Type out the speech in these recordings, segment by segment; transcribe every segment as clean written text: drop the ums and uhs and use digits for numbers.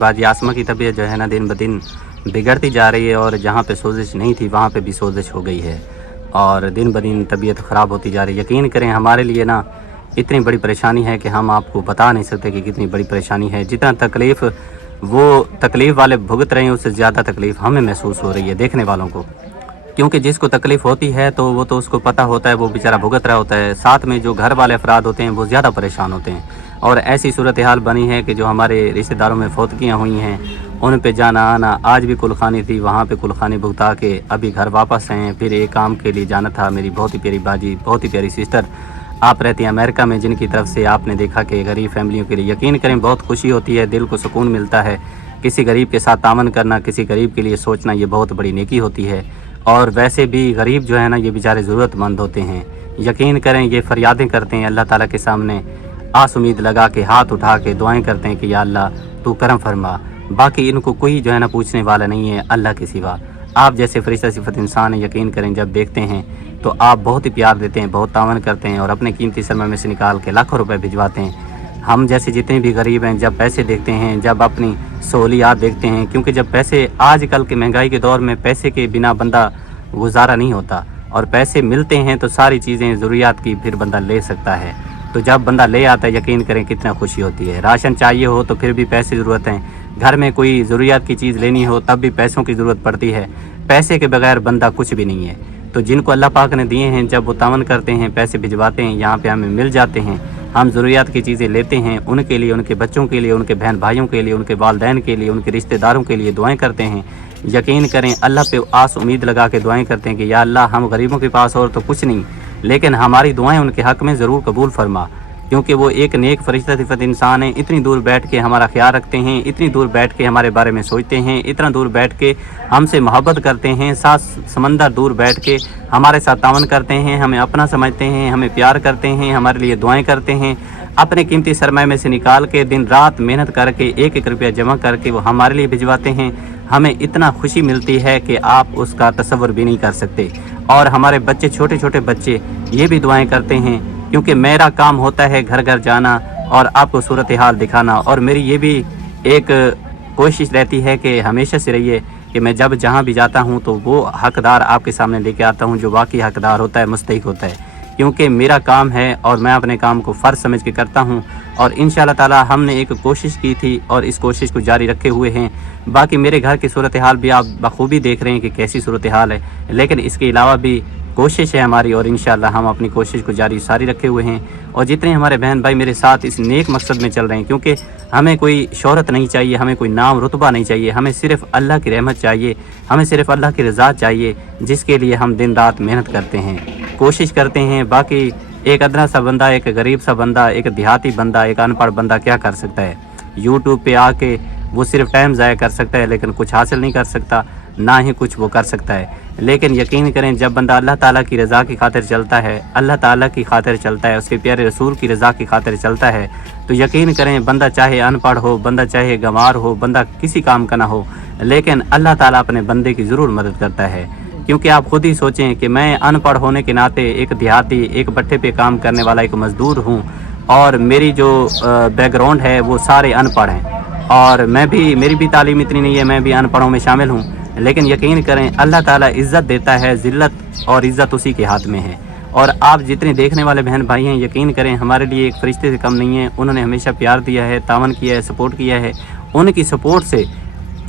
बाजी आसमा की तबीयत जो है ना दिन ब दिन बिगड़ती जा रही है और जहाँ पे सोजिश नहीं थी वहाँ पे भी सोजिश हो गई है और दिन ब दिन तबीयत ख़राब होती जा रही है। यकीन करें हमारे लिए ना इतनी बड़ी परेशानी है कि हम आपको बता नहीं सकते कि कितनी बड़ी परेशानी है। जितना तकलीफ़ वो तकलीफ़ वाले भुगत रहे हैं उससे ज़्यादा तकलीफ़ हमें महसूस हो रही है देखने वालों को, क्योंकि जिसको तकलीफ़ होती है तो वो तो उसको पता होता है, वो बेचारा भुगत रहा होता है। साथ में जो घर वाले अफराद होते हैं वो ज़्यादा परेशान होते हैं और ऐसी सूरत हाल बनी है कि जो हमारे रिश्तेदारों में फौतगियाँ हुई हैं उन पे जाना आना, आज भी कुलखानी थी वहाँ पे कुलखानी भुगता के अभी घर वापस हैं। फिर एक काम के लिए जाना था। मेरी बहुत ही प्यारी बाजी, बहुत ही प्यारी सिस्टर, आप रहती हैं अमेरिका में, जिनकी तरफ से आपने देखा कि गरीब फैमिलियों के लिए यकीन करें बहुत खुशी होती है, दिल को सुकून मिलता है। किसी गरीब के साथ तामन करना, किसी गरीब के लिए सोचना, ये बहुत बड़ी नेकी होती है। और वैसे भी गरीब जो है ना ये बेचारे ज़रूरतमंद होते हैं। यकीन करें ये फरियादें करते हैं अल्लाह ताला के सामने, आस उम्मीद लगा के हाथ उठा के दुआएं करते हैं कि या अल्लाह तू करम फरमा। बाकी इनको कोई जो है ना पूछने वाला नहीं है अल्लाह के सिवा। आप जैसे फरिश्ता सिफत इंसान है, यकीन करें जब देखते हैं तो आप बहुत ही प्यार देते हैं, बहुत तावन करते हैं और अपने कीमती सरमाए में से निकाल के लाखों रुपए भिजवाते हैं। हम जैसे जितने भी गरीब हैं जब पैसे देखते हैं, जब अपनी सहूलियात देखते हैं, क्योंकि जब पैसे आजकल के महंगाई के दौर में पैसे के बिना बंदा गुजारा नहीं होता और पैसे मिलते हैं तो सारी चीज़ें ज़रूरियात की फिर बंदा ले सकता है। तो जब बंदा ले आता है यकीन करें कितना खुशी होती है। राशन चाहिए हो तो फिर भी पैसे ज़रूरत हैं, घर में कोई ज़रूरियात की चीज़ लेनी हो तब भी पैसों की ज़रूरत पड़ती है। पैसे के बगैर बंदा कुछ भी नहीं है। तो जिनको अल्लाह पाक ने दिए हैं जब वो तावन करते हैं, पैसे भिजवाते हैं, यहाँ पे हमें मिल जाते हैं, हम ज़रूरियात की चीज़ें लेते हैं, उनके लिए, उनके बच्चों के लिए, उनके बहन भाइयों के लिए, उनके वालदैन के लिए, उनके रिश्तेदारों के लिए दुआएं करते हैं। यकीन करें अल्लाह पे आस उम्मीद लगा के दुआएं करते हैं कि या अल्लाह हम गरीबों के पास और तो कुछ नहीं, लेकिन हमारी दुआएं उनके हक़ में ज़रूर कबूल फरमा, क्योंकि वो एक नेक फरिश्ता सिफत इंसान है। इतनी दूर बैठ के हमारा ख्याल रखते हैं, इतनी दूर बैठ के हमारे बारे में सोचते हैं, इतना दूर बैठ के हमसे मोहब्बत करते हैं, सात समंदर दूर बैठ के हमारे साथ तावन करते हैं, हमें अपना समझते हैं, हमें प्यार करते हैं, हमारे लिए दुआएं करते हैं। अपने कीमती सरमाए में से निकाल के दिन रात मेहनत करके एक एक रुपया जमा करके वो हमारे लिए भिजवाते हैं। हमें इतना खुशी मिलती है कि आप उसका तसव्वुर भी नहीं कर सकते। और हमारे बच्चे, छोटे छोटे बच्चे, ये भी दुआएं करते हैं, क्योंकि मेरा काम होता है घर घर जाना और आपको सूरत हाल दिखाना। और मेरी ये भी एक कोशिश रहती है कि हमेशा से रहिए कि मैं जब जहाँ भी जाता हूँ तो वो हकदार आपके सामने लेके आता हूँ जो वाकई हकदार होता है, मुस्तहिक होता है, क्योंकि मेरा काम है और मैं अपने काम को फ़र्ज समझ के करता हूँ। और इंशाअल्लाह ताला हमने एक कोशिश की थी और इस कोशिश को जारी रखे हुए हैं। बाकी मेरे घर की सूरत हाल भी आप बखूबी देख रहे हैं कि कैसी सूरत हाल है, लेकिन इसके अलावा भी कोशिश है हमारी और इंशाअल्लाह हम अपनी कोशिश को जारी सारी रखे हुए हैं। और जितने हमारे बहन भाई मेरे साथ इस नेक मकसद में चल रहे हैं, क्योंकि हमें कोई शोहरत नहीं चाहिए, हमें कोई नाम रुतबा नहीं चाहिए, हमें सिर्फ़ अल्लाह की रहमत चाहिए, हमें सिर्फ़ अल्लाह की रज़ा चाहिए, जिसके लिए हम दिन रात मेहनत करते हैं, कोशिश करते हैं। बाकी एक अदना सा बंदा, एक गरीब सा बंदा, एक देहाती बंदा, एक अनपढ़ बंदा क्या कर सकता है? यूट्यूब पे आके वो सिर्फ टाइम ज़ाया कर सकता है, लेकिन कुछ हासिल नहीं कर सकता, ना ही कुछ वो कर सकता है। लेकिन यकीन करें जब बंदा अल्लाह ताला की रज़ा की खातिर चलता है, अल्लाह ताला की खातिर चलता है, उसके प्यारे रसूल की रज़ा की खातिर चलता है, तो यकीन करें बंदा चाहे अनपढ़ हो, बंदा चाहे गंवार हो, बंदा किसी काम का ना हो, लेकिन अल्लाह ताला अपने बंदे की ज़रूर मदद करता है। क्योंकि आप खुद ही सोचें कि मैं अनपढ़ होने के नाते एक देहाती, एक भट्ठे पे काम करने वाला एक मज़दूर हूँ और मेरी जो बैकग्राउंड है वो सारे अनपढ़ हैं और मेरी भी तालीम इतनी नहीं है, मैं भी अनपढ़ों में शामिल हूँ। लेकिन यकीन करें अल्लाह ताला इज़्ज़त देता है, ज़िल्लत और इज़्ज़त उसी के हाथ में है। और आप जितने देखने वाले बहन भाई हैं यकीन करें हमारे लिए एक फरिश्ते से कम नहीं है। उन्होंने हमेशा प्यार दिया है, तावन किया है, सपोर्ट किया है। उनकी सपोर्ट से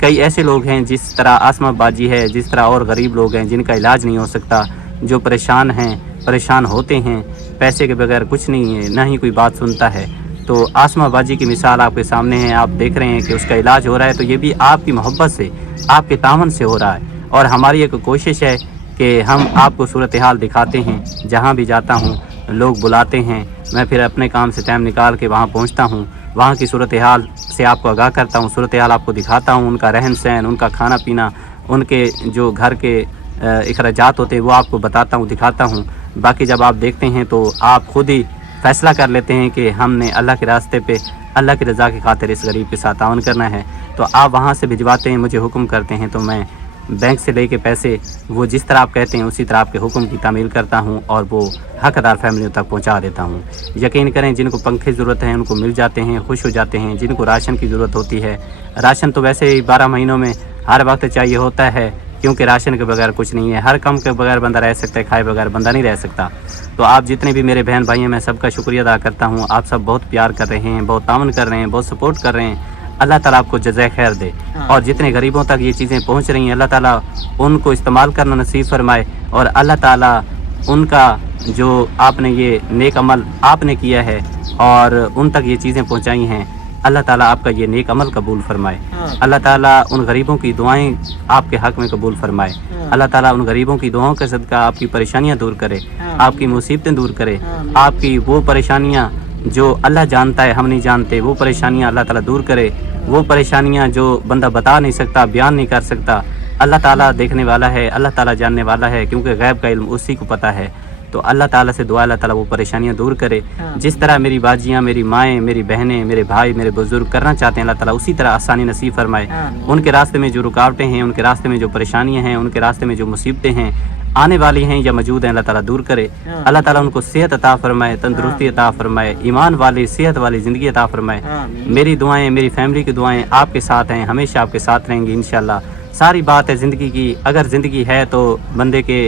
कई ऐसे लोग हैं जिस तरह आसमा बाजी है, जिस तरह और गरीब लोग हैं जिनका इलाज नहीं हो सकता, जो परेशान हैं, परेशान होते हैं, पैसे के बगैर कुछ नहीं है, ना ही कोई बात सुनता है। तो आसमा बाजी की मिसाल आपके सामने है, आप देख रहे हैं कि उसका इलाज हो रहा है, तो ये भी आपकी मोहब्बत से, आपके तावन से हो रहा है। और हमारी एक कोशिश है कि हम आपको सूरत हाल दिखाते हैं, जहाँ भी जाता हूँ लोग बुलाते हैं, मैं फिर अपने काम से टाइम निकाल के वहाँ पहुँचता हूँ, वहाँ की सूरत हाल से आपको आगाह करता हूँ, सूरत हाल आपको दिखाता हूँ, उनका रहन सहन, उनका खाना पीना, उनके जो घर के अखराजात होते हैं वो आपको बताता हूँ, दिखाता हूँ। बाकी जब आप देखते हैं तो आप खुद ही फ़ैसला कर लेते हैं कि हमने अल्लाह के रास्ते पे, अल्लाह की रज़ा की खातिर इस गरीब के साथ तावन करना है। तो आप वहाँ से भिजवाते हैं, मुझे हुक्म करते हैं, तो मैं बैंक से लेके पैसे वो जिस तरह आप कहते हैं उसी तरह आपके हुक्म की तामील करता हूँ और वो हकदार फैमिलियों तक पहुँचा देता हूँ। यकीन करें जिनको पंखे की ज़रूरत है उनको मिल जाते हैं, खुश हो जाते हैं। जिनको राशन की ज़रूरत होती है, राशन तो वैसे ही 12 महीनों में हर वक्त चाहिए होता है, क्योंकि राशन के बगैर कुछ नहीं है। हर काम के बगैर बंदा रह सकता है, खाए बगैर बंदा नहीं रह सकता। तो आप जितने भी मेरे बहन भाई हैं, मैं सबका शुक्रिया अदा करता हूँ। आप सब बहुत प्यार कर रहे हैं, बहुत तावन कर रहे हैं, बहुत सपोर्ट कर रहे हैं। अल्लाह ताला आपको जज़ाए खैर दे और जितने गरीबों तक ये चीज़ें पहुँच रही हैं, अल्लाह ताला उनको इस्तेमाल करना नसीब फरमाए और अल्लाह ताला उनका जो आपने ये नेक अमल आपने किया है और उन तक ये चीज़ें पहुँचाई हैं, अल्लाह ताला आपका ये नेक अमल कबूल फरमाए। अल्लाह ताला उन गरीबों की दुआएं आपके हक़ में कबूल फरमाए। अल्लाह ताला उन गरीबों की दुआओं के सदका आपकी परेशानियां दूर करे, आपकी मुसीबतें दूर करे, आपकी वो परेशानियां जो अल्लाह जानता है हम नहीं जानते, वो परेशानियां अल्लाह ताला दूर करे। वो परेशानियां जो बंदा बता नहीं सकता, बयान नहीं कर सकता, अल्लाह ताला देखने वाला है, अल्लाह ताला जानने वाला है, क्योंकि गैब का इल्म उसी को पता है। तो अल्लाह ताला से दुआ अल्लाह ताला वो परेशानियां दूर करे। जिस तरह मेरी बाजियां, मेरी माएँ, मेरी बहनें, मेरे भाई, मेरे बुजुर्ग करना चाहते हैं, अल्लाह ताला उसी तरह आसानी नसीब फरमाए। उनके रास्ते में जो रुकावटें हैं, उनके रास्ते में जो परेशानियां हैं, उनके रास्ते में जो मुसीबतें हैं, आने वाली हैं या मौजूद हैं, अल्लाह ताला दूर करे। अल्लाह ताला उनको सेहत अता फरमाए, तंदुरुस्ती अता फरमाए, ईमान वाली सेहत वाली ज़िंदगी अता फरमाए। मेरी दुआएं, मेरी फैमिली की दुआएं आपके साथ हैं, हमेशा आपके साथ रहेंगी इंशाल्लाह। सारी बात है ज़िंदगी की। अगर ज़िंदगी है तो बंदे के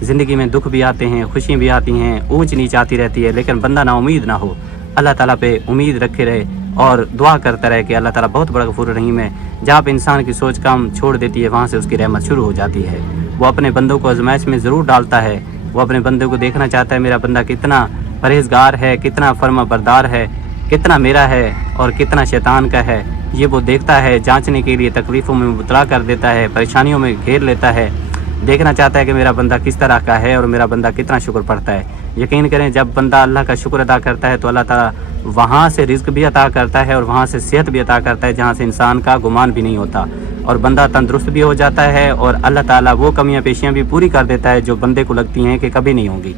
ज़िंदगी में दुख भी आते हैं, खुशियाँ भी आती हैं, ऊंच नीच आती रहती है, लेकिन बंदा ना उम्मीद ना हो, अल्लाह ताला पे उम्मीद रखे रहे और दुआ करता रहे कि अल्लाह ताला बहुत बड़ा गफूर रहीम है। जहाँ पे इंसान की सोच काम छोड़ देती है, वहाँ से उसकी रहमत शुरू हो जाती है। वो अपने बंदों को आजमाइश में ज़रूर डालता है। वो अपने बंदों को देखना चाहता है, मेरा बंदा कितना परहेजगार है, कितना फर्मा बरदार है, कितना मेरा है और कितना शैतान का है। ये वो देखता है, जांचने के लिए तकलीफ़ों में मुबतला कर देता है, परेशानियों में घेर लेता है। देखना चाहता है कि मेरा बंदा किस तरह का है और मेरा बंदा कितना शुक्र पढ़ता है। यकीन करें जब बंदा अल्लाह का शुक्र अदा करता है तो अल्लाह ताला वहाँ से रिज़्क भी अता करता है और वहाँ से सेहत भी अता करता है, जहाँ से इंसान का गुमान भी नहीं होता, और बंदा तंदुरुस्त भी हो जाता है। और अल्लाह ताला वो कमियां पेशियां भी पूरी कर देता है जो बंदे को लगती हैं कि कभी नहीं होंगी।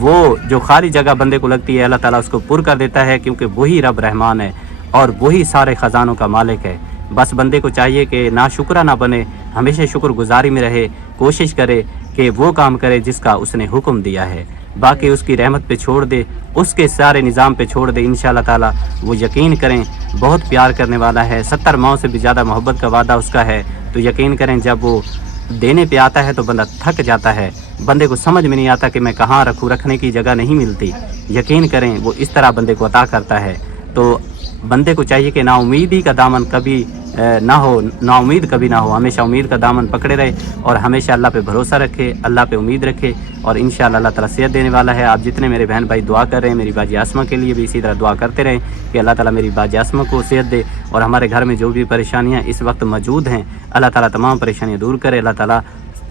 वो जो खाली जगह बंदे को लगती है, अल्लाह ताला उसको पुर कर देता है, क्योंकि वही रब रहमान है और वही सारे ख़जानों का मालिक है। बस बंदे को चाहिए कि ना शुक्र ना बने, हमेशा शुक्रगुजारी में रहे, कोशिश करे कि वो काम करे जिसका उसने हुक्म दिया है, बाकी उसकी रहमत पे छोड़ दे, उसके सारे निज़ाम पे छोड़ दे। इंशाअल्लाह ताला वो यकीन करें बहुत प्यार करने वाला है, 70 माओं से भी ज़्यादा मोहब्बत का वादा उसका है। तो यकीन करें जब वो देने पे आता है तो बंदा थक जाता है, बंदे को समझ में नहीं आता कि मैं कहाँ रखूँ, रखने की जगह नहीं मिलती। यकीन करें वो इस तरह बंदे को अता करता है। तो बंदे को चाहिए कि नाउमीदी का दामन कभी ना हो, नाउमीद कभी ना हो, हमेशा उम्मीद का दामन पकड़े रहे और हमेशा अल्लाह पे भरोसा रखे, अल्लाह पे उम्मीद रखे और इंशाअल्लाह अल्लाह ताला सेहत देने वाला है। आप जितने मेरे बहन भाई दुआ कर रहे हैं, मेरी बाजी आसमा के लिए भी इसी तरह दुआ करते रहें कि अल्लाह ताला मेरी बाजी आसमा को सेहत दे और हमारे घर में जो भी परेशानियाँ इस वक्त मौजूद हैं, अल्लाह ताला तमाम परेशानियाँ दूर करे। अल्लाह ताला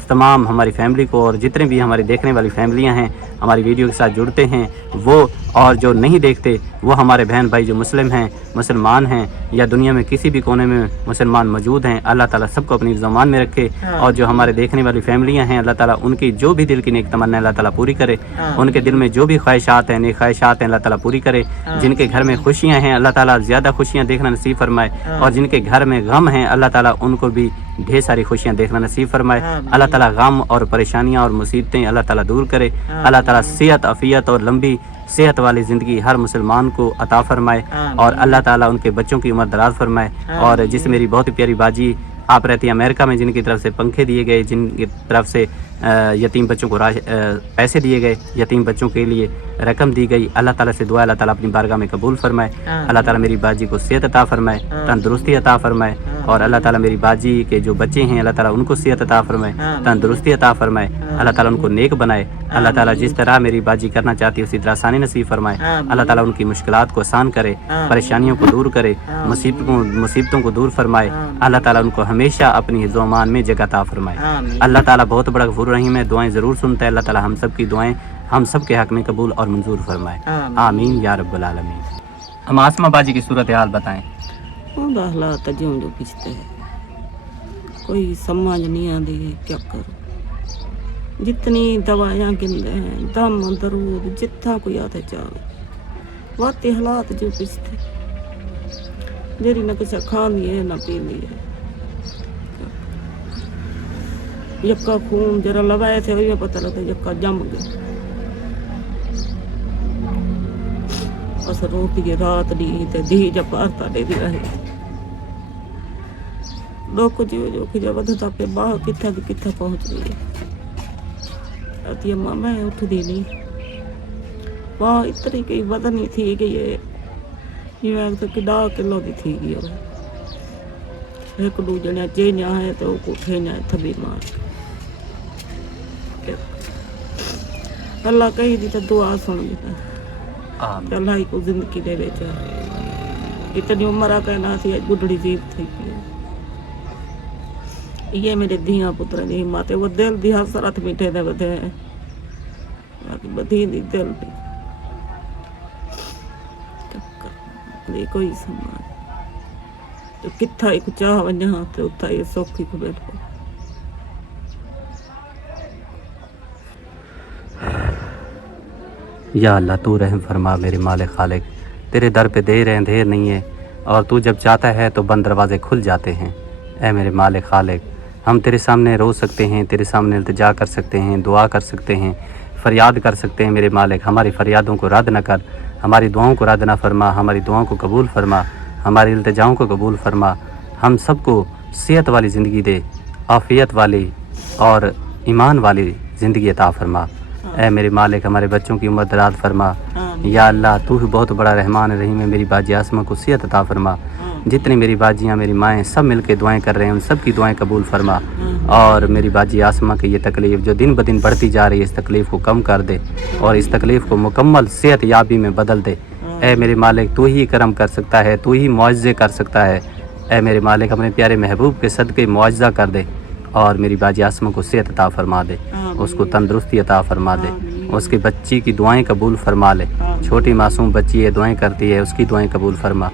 तमाम हमारी फैमिली को और जितने भी हमारी देखने वाली फैमिलियां हैं, हमारी वीडियो के साथ जुड़ते हैं वो और जो नहीं देखते वो हमारे बहन भाई जो मुस्लिम हैं, मुसलमान हैं या दुनिया में किसी भी कोने में मुसलमान मौजूद हैं, अल्लाह ताला सबको अपनी ज़ुबान में रखे। और जो हमारे देखने वाली फैमिलियां हैं, अल्लाह ताला उनकी जो भी दिल की नेक तमन्ना अल्लाह ताला पूरी करे। उनके दिल में जो भी ख्वाहिशात हैं, नेक ख्वाहिशात हैं, अल्लाह ताला पूरी करे। जिनके घर में खुशियाँ हैं, अल्लाह ताला ज़्यादा खुशियाँ देखना नसीब फरमाए और जिनके घर में गम हैं, अल्लाह ताला उनको भी ढेर सारी खुशियाँ देखना नसीब फरमाए। अल्लाह ताला गम और परेशानियाँ और मुसीबतें अल्लाह ताला दूर करे। अल्लाह ताला सेहत, अफियत और लंबी सेहत वाली ज़िंदगी हर मुसलमान को अता फरमाए और अल्लाह ताला उनके बच्चों की उम्र दराज फरमाए। और जिस मेरी बहुत ही प्यारी बाजी आप रहती है अमेरिका में, जिनकी तरफ से पंखे दिए गए, जिनकी तरफ से यतीम बच्चों को पैसे दिए गए, यतीम बच्चों के लिए रकम दी गई, अल्लाह ताला से दुआ अल्लाह ताला अपनी बारगाह में कबूल फरमाए। अल्लाह ताला मेरी बाजी को सेहत अता फरमाए, तंदुरुस्ती अता फरमाए और अल्लाह ताला मेरी बाजी के जो बच्चे हैं, अल्लाह ताला उनको सेहत अता फरमाए, तंदुरुस्ती अता फरमाए। अल्लाह ताला उनको नेक बनाए। अल्लाह ताला जिस तरह मेरी बाजी करना चाहती है उसी तरह आसानी नसीब फरमाए। अल्लाह ताला उनकी मुश्किलात को आसान करे, परेशानियों को दूर करे, मुसीबतों को दूर फरमाए। अल्लाह ताला उनको हमेशा अपनी ज़ुबान में जगह अता फरमाए। अल्लाह ताला बहुत बड़ा गफूर रहीम है, दुआएं ज़रूर सुनता है। अल्लाह ताला हम सब की दुआएं हम सब के हक़ में कबूल और मंजूर फरमाए। आमीन या रब्बल आलमीन। हम आसमा बाजी की सूरत हाल बताएं। हालात जो पिछते है, कोई समझ नहीं आती क्या करो। जितनी दवाइयाँ गिनते हैं, दम दरूद जितना कोई आते चाहो, वाते हालात जो पिछते जेरी ना कुछ खा लिए ना पी लिए। यक्का खून जरा लगाए थे वही में पता लगता यक्का जम गया। बस रोटी रात दी ते दी जब भारता दे दी रहे लोग जियो जो कि जब बदता पे बाहर किथा की किथा पहुंच गई है। अति अम्मा मैं उठ दी नहीं वहाँ इतनी कई बदनी थी कि ये तो कि 10 किलो की थी गई और एक दू जने चेंजा है तो कोठे ने थबी मार के अल्लाह कही दी तो दुआ सुन ली अल्लाह को जिंदगी दे विच इतनी उम्र कहना थी बुढ़ड़ी जीव थी ये मेरे धिया पुत्र दी हिम्मत है वो दिल दी हसरत मीठे दे बदे बाकी बधी दी दिल दी नहीं कोई समान तो किथा एक चाह वञा ते उता ये सौखी को बैठो या अल्लाह तू रहम फरमा मेरे मालिक खालिक, तेरे दर पे देर है अंधेर नहीं है और तू जब चाहता है तो बंद दरवाजे खुल जाते हैं। ऐ मेरे मालिक खालिक, हम तेरे सामने रो सकते हैं, तेरे सामने इल्तिजा कर सकते हैं, दुआ कर सकते हैं, फरियाद कर सकते हैं। मेरे मालिक हमारी फरियादों को रद्द न कर, हमारी दुआओं को रद्द न फरमा, हमारी दुआओं को कबूल फरमा, हमारी इल्तिजाओं को कबूल फरमा। हम सबको सेहत वाली ज़िंदगी दे, आफ़ियत वाली और ईमान वाली ज़िंदगी अता फरमा। ऐ मेरे मालिक हमारे बच्चों की उम्र दराज फरमा। या अल्लाह तू ही बहुत बड़ा रहमान रहीम है, मेरी बाजी आसमा को सेहत अता फरमा। जितनी मेरी बाजियाँ मेरी माएँ सब मिलके दुआएं कर रहे हैं उन सब की दुआएं कबूल फरमा। और मेरी बाजी आसमा की ये तकलीफ़ जो दिन ब दिन बढ़ती जा रही है इस तकलीफ़ को कम कर दे और इस तकलीफ़ को मुकम्मल सेहत याबी में बदल दे। ऐ मेरे मालिक तू ही करम कर सकता है, तू ही मुआज़े कर सकता है। ऐ मेरे मालिक अपने प्यारे महबूब के सदक़े मुआज़ा कर दे और मेरी बाजी आसमा को सेहत अता फरमा दे, उसको तंदुरुस्ती अता फरमा दे, उसकी बच्ची की दुआएं कबूल फरमा ले। छोटी मासूम बच्ची है दुआएं करती है, उसकी दुआएं कबूल फरमा।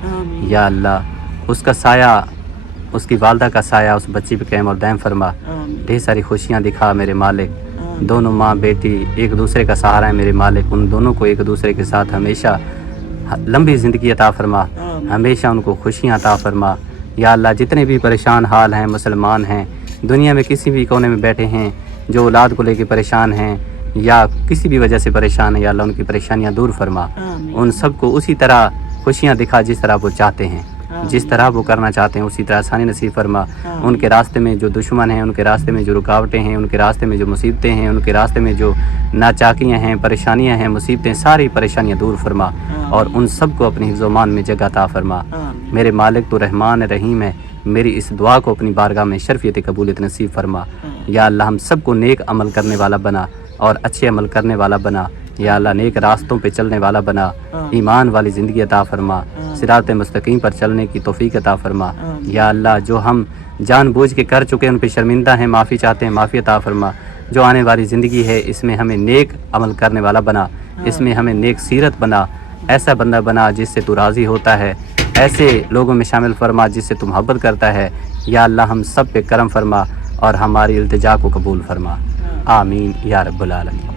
या अल्लाह उसका साया, उसकी वालदा का साया उस बच्ची पे कायम और दायम फरमा। ढेर सारी खुशियाँ दिखा मेरे मालिक। दोनों माँ बेटी एक दूसरे का सहारा है मेरे मालिक, उन दोनों को एक दूसरे के साथ हमेशा लंबी ज़िंदगी अता फरमा, हमेशा उनको खुशियाँ अता फरमा। या अल्लाह जितने भी परेशान हाल हैं मुसलमान हैं दुनिया में किसी भी कोने में बैठे हैं जो औलाद को लेकर परेशान हैं या किसी भी वजह से परेशान है, या अल्लाह उनकी परेशानियां दूर फरमा। उन सबको उसी तरह खुशियां दिखा जिस तरह वो चाहते हैं, जिस तरह वो करना चाहते हैं उसी तरह आसानी नसीब फरमा। उनके रास्ते में जो दुश्मन हैं, उनके रास्ते में जो रुकावटें हैं, उनके रास्ते में जो मुसीबतें हैं, उनके रास्ते में जो नाचाकियाँ हैं, परेशानियाँ हैं, मुसीबतें, सारी परेशानियाँ दूर फरमा और उन सबको अपनी हिफ्ज़-ओ-मान में जगह अता फरमा। मेरे मालिक तो रहमान रहीम है, मेरी इस दुआ को अपनी बारगाह में शर्फियत कबूलियत नसीब फरमा। या अल्लाह हम सबको नेक अमल करने वाला बना और अच्छे अमल करने वाला बना। या अल्लाह नेक रास्तों पे चलने वाला बना, ईमान वाली ज़िंदगी अता फरमा, सिरात मुस्तकीम पर चलने की तौफीक अता फरमा। या अल्लाह जो हम जानबूझ के कर चुके हैं उन पे शर्मिंदा हैं, माफ़ी चाहते हैं, माफ़ी अता फरमा। जो आने वाली ज़िंदगी है इसमें हमें नेक अमल करने वाला बना, इसमें हमें नेक सीरत बना, ऐसा बंदा बना जिससे तू राज़ी होता है, ऐसे लोगों में शामिल फरमा जिससे तू मोहब्बत करता है। या अल्लाह हम सब पे करम फरमा और हमारी इल्तिजा को कबूल फरमा। आमीन या रब्बुल आलमीन।